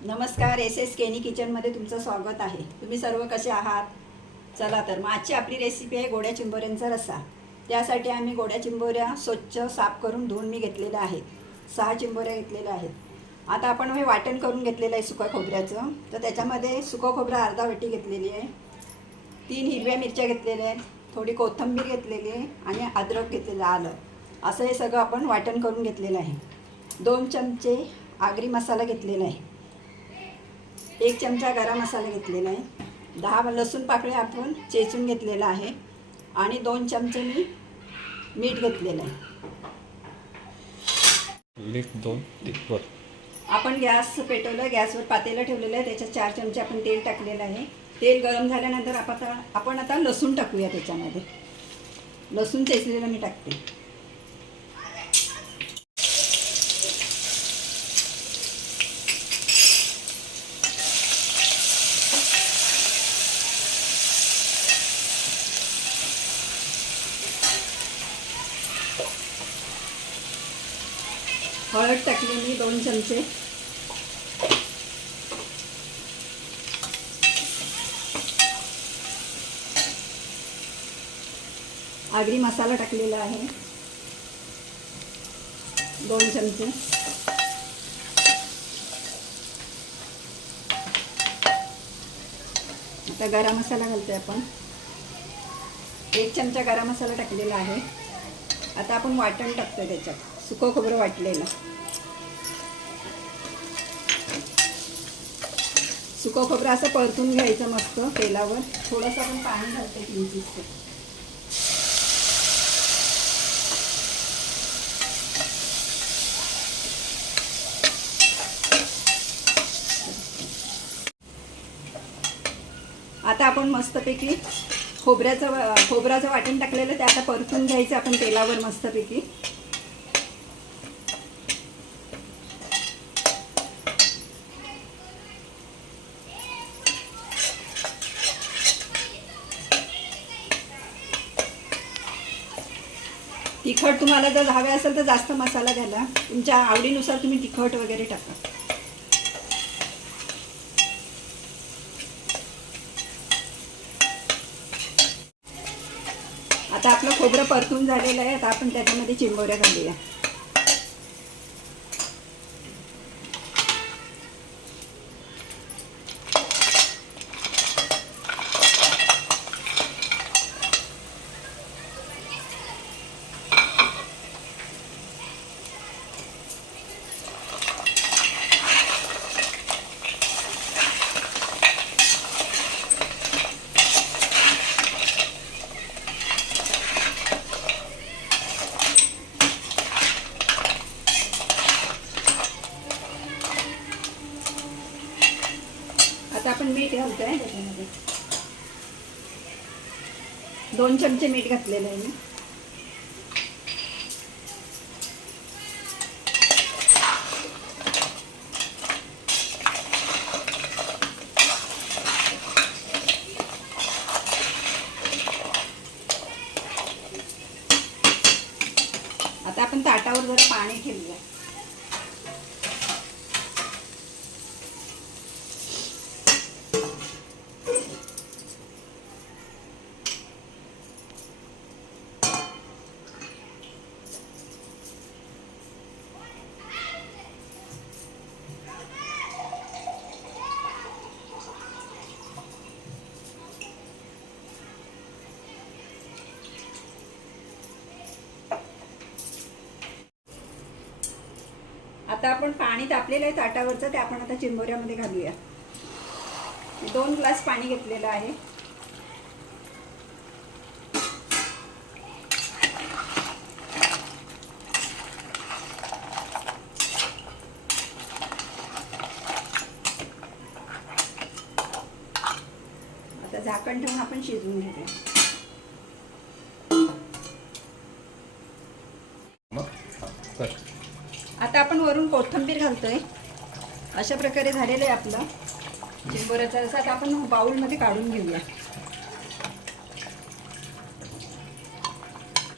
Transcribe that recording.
नमस्कार, S S केनी किचनमध्ये तुमचं स्वागत आहे. तुम्ही सर्व कसे आहात? चला तर मग आजची आपली रेसिपी आहे गोड्या चिंबोऱ्यांचा रस्सा. त्यासाठी आम्ही गोड्या चिंबोऱ्या स्वच्छ साफ करून धुवून मी घेतलेल्या आहेत. 6 चिंबोऱ्या घेतलेल्या आहेत. आता आपण हे वाटण करून घेतलेलं आहे सुका खोबऱ्याचं. तर त्याच्यामध्ये सुका खोबरा अर्धा वाटी घेतलेली आहे, 3 हिरव्या मिरच्या घेतलेल्या आहेत, थोडी कोथिंबीर घेतलेली आहे आणि अद्रक घेतलेलं आलं. असं हे सगळं आपण वाटण करून घेतलेलं आहे. 2 चमचे आगरी मसाला घेतलेला आहे, 1 चमचा गरम मसाला घेतलेला आहे, 10 लसूण पाकळ्या आपण चेचून घेतलेला आहे आणि 2 चमचे मी मीठ घेतलेलं आहे. आपण गॅस पेटवलं, गॅसवर पातेलं ठेवलेलं आहे, त्याच्यात 4 चमचे आपण तेल टाकलेलं आहे. तेल गरम झाल्यानंतर आपण आता लसूण टाकूया. त्याच्यामध्ये लसूण चेचलेलं मी टाकते. हळद टाकली मी 2 चमचे. आगरी मसाला टाकलेला आहे 2 चमचे. आता गरम मसाला घालतोय आपण. 1 चमचा गरम मसाला टाकलेला आहे. आता आपण वाटण टाकतोय त्याच्यात, सुकं खोबरं वाटलेलं. सुकं खोबरं असं परतून घ्यायचं मस्त तेलावर. थोडंसं आपण पाणी घालते किंचित. आता आपण मस्तपैकी खोबऱ्याचं वाटण टाकलेलं ते आता परतून घ्यायचं आपण तेलावर मस्तपैकी. तिखट तुम्हाला जर हवे असेल तर जास्त मसाला घाला, तुमच्या आवडीनुसार तुम्ही तिखट वगैरे टाका. आता आपलं खोबरं परतून झालेलं आहे. आता आपण त्याच्यामध्ये चिंबोऱ्या घालूया. आता आपण मीठ घालतोय त्याच्यामध्ये. 2 चमचे मीठ घातलेलं आहे मी. आता आपण ताटावर जरा पाणी ठेवूया. आता आपण पाणी तापलेलं आहे ताटावरचं, ते आपण आता चिंबोऱ्यामध्ये घालूया. 2 ग्लास पाणी घेतलेलं आहे. आता झाकण ठेवून आपण शिजवून घेऊया. आता आपण वरून कोथिंबीर घालतोय. अशा प्रकारे झालेलं आहे आपलं चिंबोऱ्याचा रस्सा. आता आपण बाउलमध्ये काढून घेऊया.